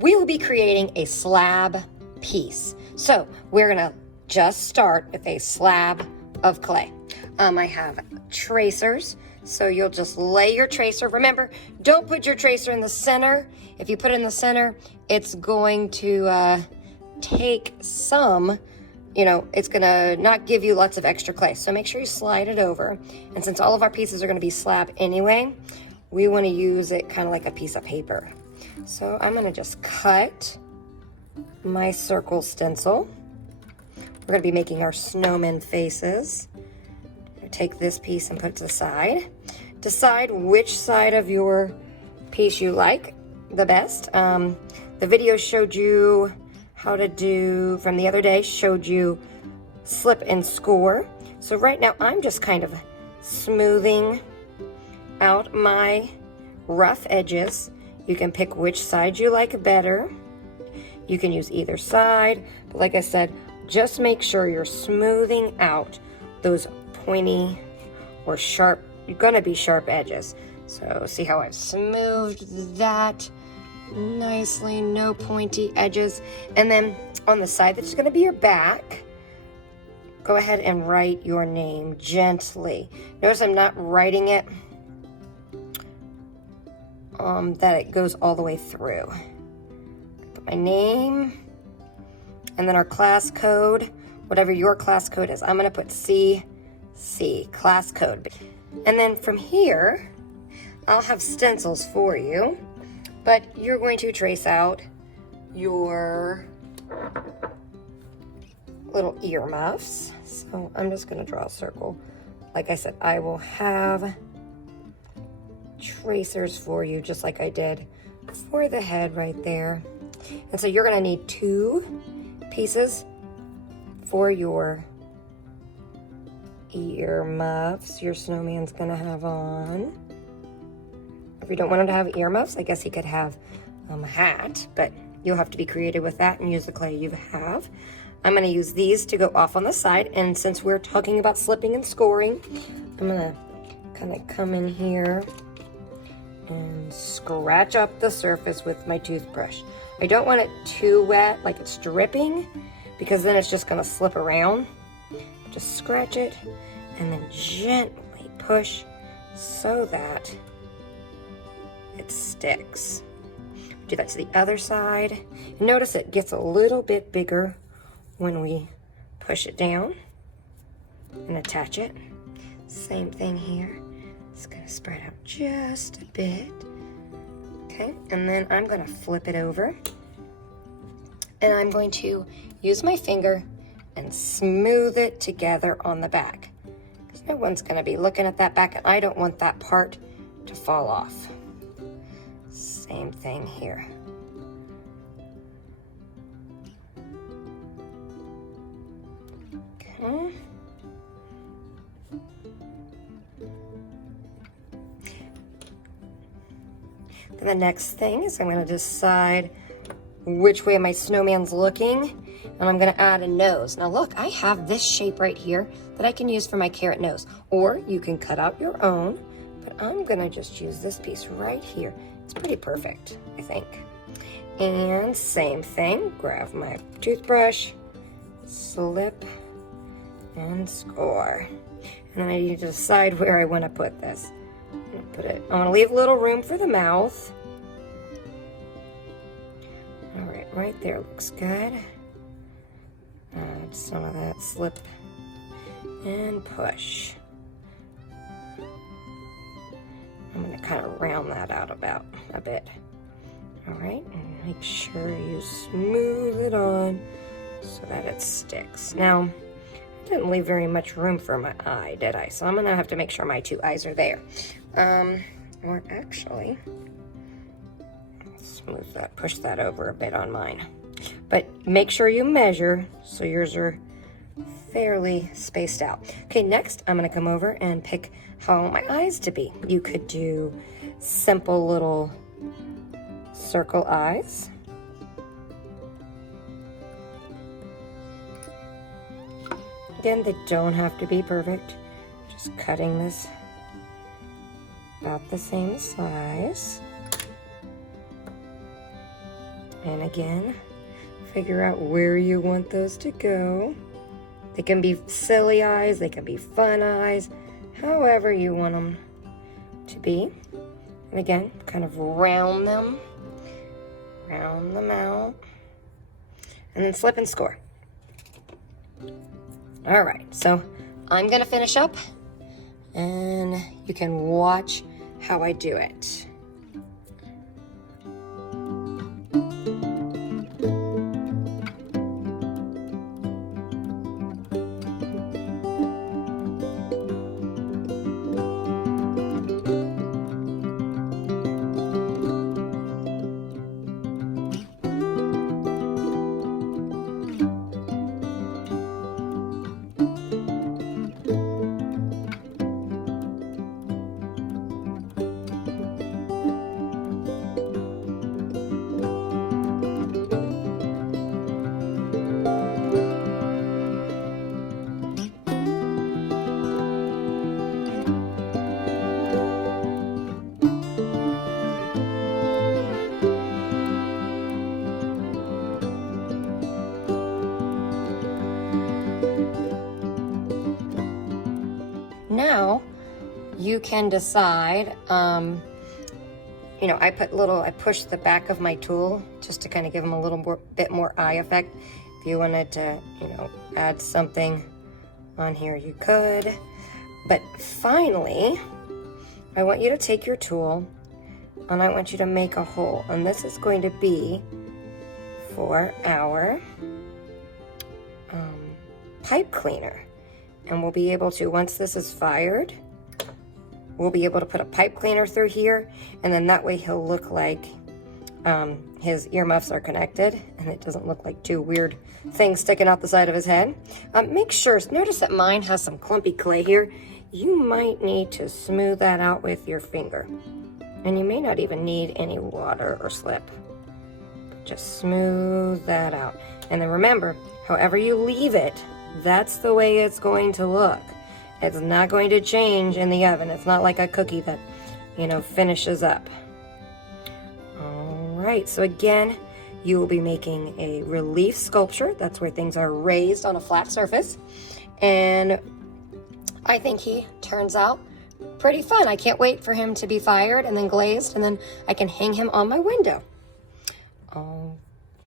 we will be creating a slab piece. So we're gonna just start with a slab of clay. I have tracers, so you'll just lay your tracer. Remember, don't put your tracer in the center. If you put it in the center, it's going to take some, it's gonna not give you lots of extra clay. So make sure you slide it over. And since all of our pieces are gonna be slab anyway, we wanna use it kind of like a piece of paper. So I'm gonna just cut my circle stencil. We're gonna be making our snowman faces. Take this piece and put it to the side. Decide which side of your piece you like the best. The video showed you how to do, from the other day, showed you slip and score. So right now I'm just kind of smoothing out my rough edges. You can pick which side you like better. You can use either side, but like I said, just make sure you're smoothing out those pointy or sharp, you're gonna be sharp edges. So see how I've smoothed that nicely, no pointy edges. And then on the side that's gonna be your back, go ahead and write your name gently. Notice I'm not writing it that it goes all the way through. Put my name and then our class code, whatever your class code is. I'm gonna put CC, class code. And then from here, I'll have stencils for you, but you're going to trace out your little earmuffs. So I'm just gonna draw a circle. Like I said, I will have tracers for you, just like I did for the head right there. And so you're gonna need 2 pieces for your earmuffs your snowman's gonna have on. If you don't want him to have earmuffs, I guess he could have a hat, but you'll have to be creative with that and use the clay you have. I'm gonna use these to go off on the side, and since we're talking about slipping and scoring, I'm gonna kind of come in here and scratch up the surface with my toothbrush. I don't want it too wet, like it's dripping, because then it's just gonna slip around. Just scratch it and then gently push so that it sticks. Do that to the other side. Notice it gets a little bit bigger when we push it down and attach it. Same thing here. It's gonna spread out just a bit. Okay, and then I'm gonna flip it over and I'm going to use my finger and smooth it together on the back. Because no one's gonna be looking at that back and I don't want that part to fall off. Same thing here. Okay. Then the next thing is I'm gonna decide which way my snowman's looking, and I'm gonna add a nose. Now look, I have this shape right here that I can use for my carrot nose, or you can cut out your own, but I'm gonna just use this piece right here. It's pretty perfect, I think. And same thing, grab my toothbrush, slip, and score. And then I need to decide where I wanna put this. I wanna leave a little room for the mouth. All right, right there looks good. Add some of that slip and push. I'm gonna kind of round that out about a bit. All right, and make sure you smooth it on so that it sticks. Now, I didn't leave very much room for my eye, did I? So I'm gonna have to make sure my 2 eyes are there. Or actually, smooth that, push that over a bit on mine. But make sure you measure so yours are fairly spaced out. Okay, next I'm gonna come over and pick how I want my eyes to be. You could do simple little circle eyes. Again, they don't have to be perfect. Just cutting this about the same size. And again, figure out where you want those to go. They can be silly eyes, they can be fun eyes, however you want them to be. And again, kind of round them out, and then slip and score. All right, so I'm gonna finish up, and you can watch how I do it. Now you can decide, I push the back of my tool just to kind of give them a little bit more eye effect. If you wanted to, add something on here, you could. But finally, I want you to take your tool and I want you to make a hole. And this is going to be for our pipe cleaner. And we'll be able to, once this is fired, we'll be able to put a pipe cleaner through here, and then that way he'll look like his earmuffs are connected, and it doesn't look like two weird things sticking out the side of his head. Make sure, notice that mine has some clumpy clay here. You might need to smooth that out with your finger. And you may not even need any water or slip. Just smooth that out. And then remember, however you leave it, that's the way it's going to look. It's not going to change in the oven. It's not like a cookie that, finishes up. All right, so again, you will be making a relief sculpture. That's where things are raised on a flat surface. And I think he turns out pretty fun. I can't wait for him to be fired and then glazed, and then I can hang him on my window. All